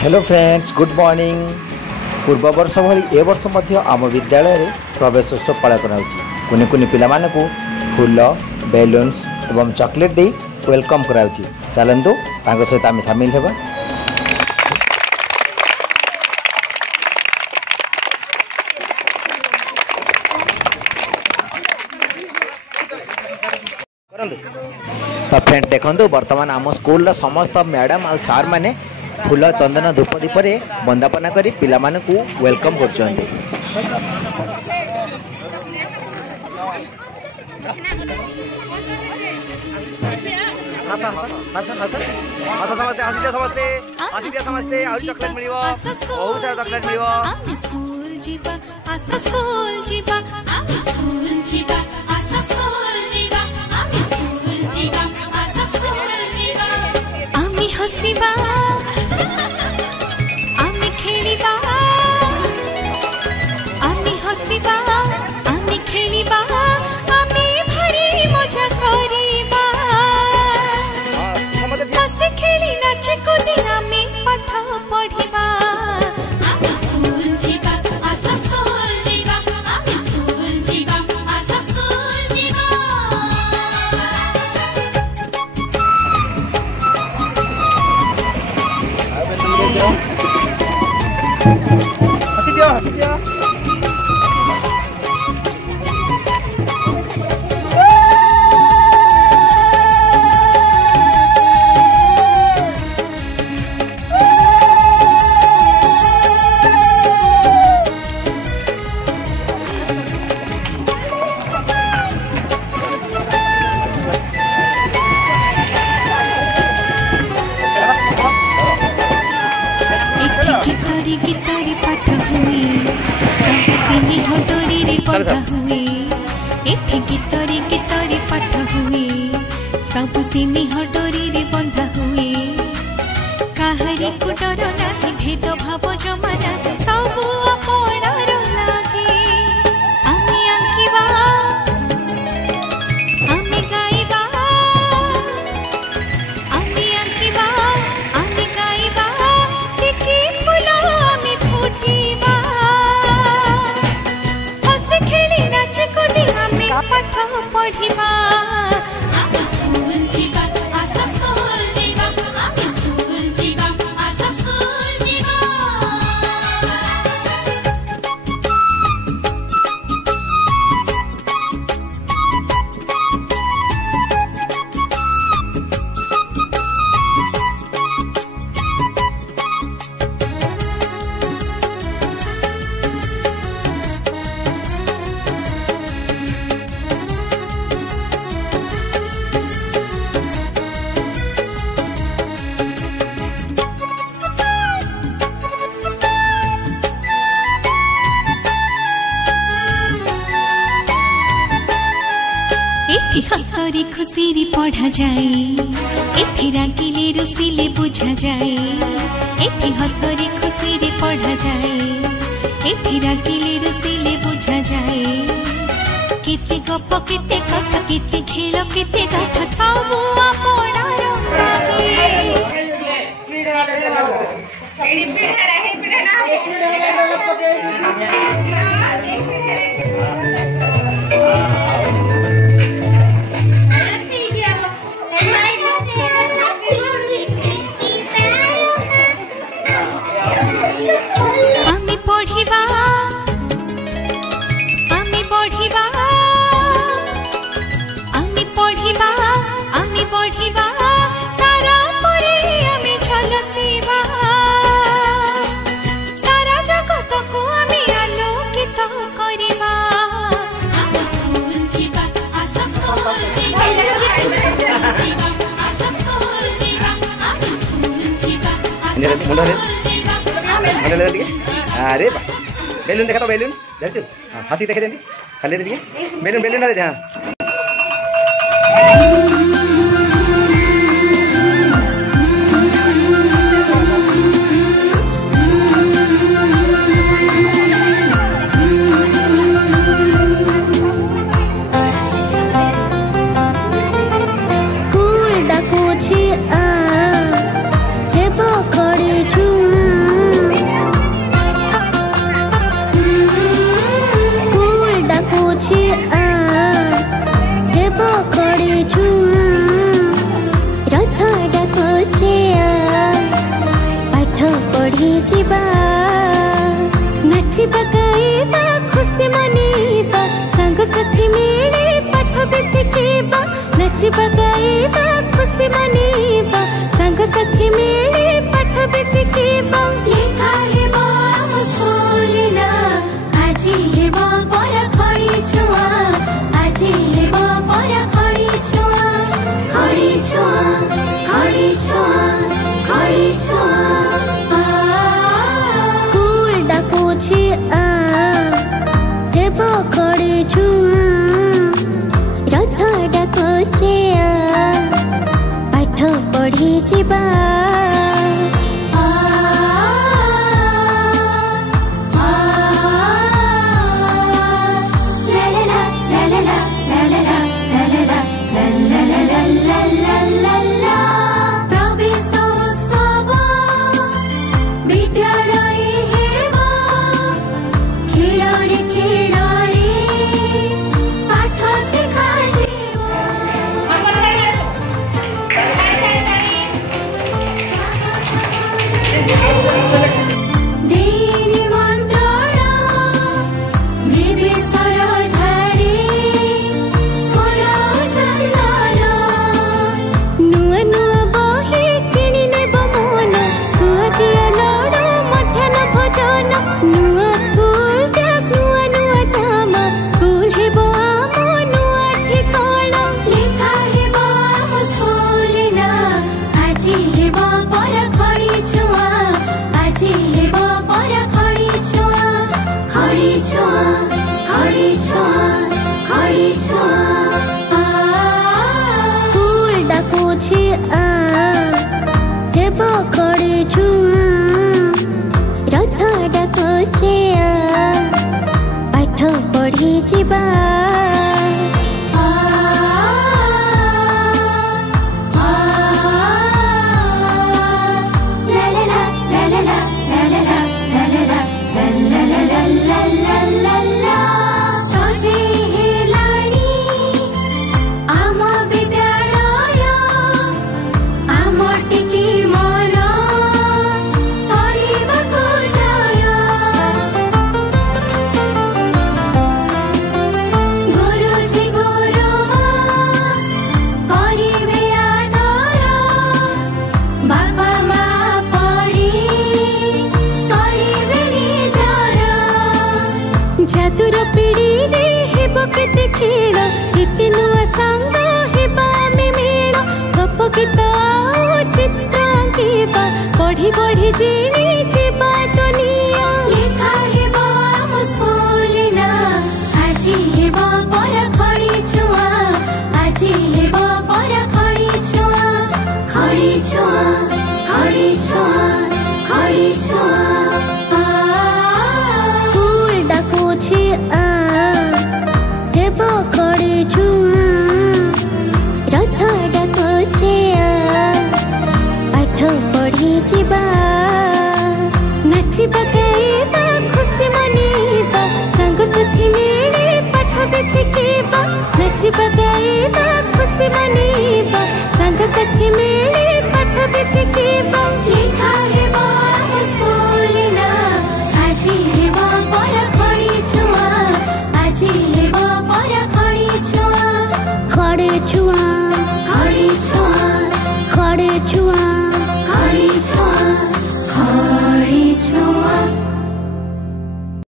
Hello friends, good morning. पूर्व वर्ष भली ए वर्ष मध्य आम विद्यालय रे प्रवेश उत्सव पालन कराउछि। कुनि कुनि पिला मानकु फूल, बेलून्स एवं चॉकलेट दे वेलकम कराउछि। चलंतु तांको सहित आम शामिल हेबा। तो फ्रेंड देखो बर्तमान आम स्कूल समस्त मैडम और सार माने फूल, चंदन, धूप दीप बंदापना करी पिला मानकु वेलकम करछन्ते। हसीबा आमी खेलिबा आमी हसीबा आमी खेलिबा आमी भारी मजा करिबा हसी खेली नाच कुदी आमी पाठ पढ़िबा आमी स्कूल जीवा आसा स्कूल जीवा आमी स्कूल जीवा आसा स्कूल जीवा। हंसी दिया गितारी पाठ हुए सबसे हटोरी रे बंधा हुए एठी गितारी पाठ हुए सबसे हटोरी रे बंधा हुए काहरी को डर नाही भेद भाव जमा नाही सब अपनार लागे आमी आंकिबा आमी गाइबा आमी आंकिबा आमी गाइबा देखी फूल आमी फुटिबा हसी खेली नाच कुदी आमी पाठ पढ़िबा आमी स्कूल जीवा आसा स्कूल जीवा आमी स्कूल जीवा आसा स्कूल जीवा। एठी हसरी खुशीरी पढ़ा जाए एठी रागिले रुसिले बुझा जाए एठी हसरी खुशीरी पढ़ा जाए एठी रागिले रुसिले बुझा जाए केते गप केते कथा केते खेल केते गाथा सब अपनार लागे आमी पढ़िबा आमी पढ़िबा आमी पढ़िबा आमी पढ़िबा तारा परे आमी झलसिबा सारा जगत को आमी आलोकित करिबा आमी स्कूल जीवा आसा स्कूल जीवा आसा स्कूल जीवा आमी स्कूल जीवा आसा स्कूल जीवा। अरे बेलून देखा तो बेलून देखो हंसी देखे देंगे खाली देखिए बेलून बेलून ना दे हाँ स्कूल डाको छी आ हे बखड़ी छुआ ଯିବା ନାଚିବା ଗାଇବା ଖୁସି ମନେଇବା ସାଙ୍ଗସାଥି ମିଳି ପାଠ ବି ଶିଖିବା ନାଚିବା ଗାଇବା ଖୁସି ମନେଇବା ସାଙ୍ଗସାଥି ମିଳି ପାଠ ବି ଶିଖିବା ଲେଖା ହେବ ଆମ ସ୍କୁଲ ନା ଆଜି ହେବ ପରା ଖଡ଼ି ଛୁଆ ଆଜି ହେବ ପରା ଖଡ଼ି ଛୁଆ ଖଡ଼ି ଛୁଆ ଖଡ଼ି ଛୁଆ ଖଡ଼ି ଛୁଆ ସ୍କୁଲ ଡାକୁଛି ଆ ହେବ ଖଡ଼ି ଛୁଆ ରଥ ଡାକୁଛି ଆ ପାଠ ପଢ଼ି ଯିବା ସ୍କୁଲ ଡାକୁଛି ଆ ହେବ ଖଡ଼ି ଛୁଆ ରଥ ଡାକୁଛି ଆ ପାଠ ପଢ଼ି ଯିବା जादुर पीढ़ी रे हेबो केते खेल केते नुआ संग हेबा में मेल गप गीत चित्र आंकिबा पढ़ी पढ़ी जीनी जीवा दुनिया लेखा हेबो आम स्कूल ना आजी हेबो परा खड़ी छुआ आजी हेबो परा खड़ी छुआ खड़ी छुआ खड़ी छुआ खड़ी छुआ ଡାକୁଛି ଆ ହେବ ଖଡ଼ି ଛୁଆ ରଥ ଡାକୁଛି ଆ ପାଠ ପଢ଼ି ଯିବା ନାଚିବା ଗାଇବା ଖୁସି ମନେଇବା ସାଙ୍ଗସାଥି ମିଳି ପାଠ ବି ଶିଖିବା ନାଚିବା ଗାଇବା ଖୁସି ମନେଇବା ସାଙ୍ଗସାଥି ମିଳି ପାଠ ବି ଶିଖିବା ଲେଖା ହେବ ଆମ ସ୍କୁଲ ନା ଆଜି ହେବ ପରା ଖଡ଼ି ଛୁଆ ଆଜି ହେବ ପରା ଖଡ଼ି ଛୁଆ ଖଡ଼ି ଛୁଆ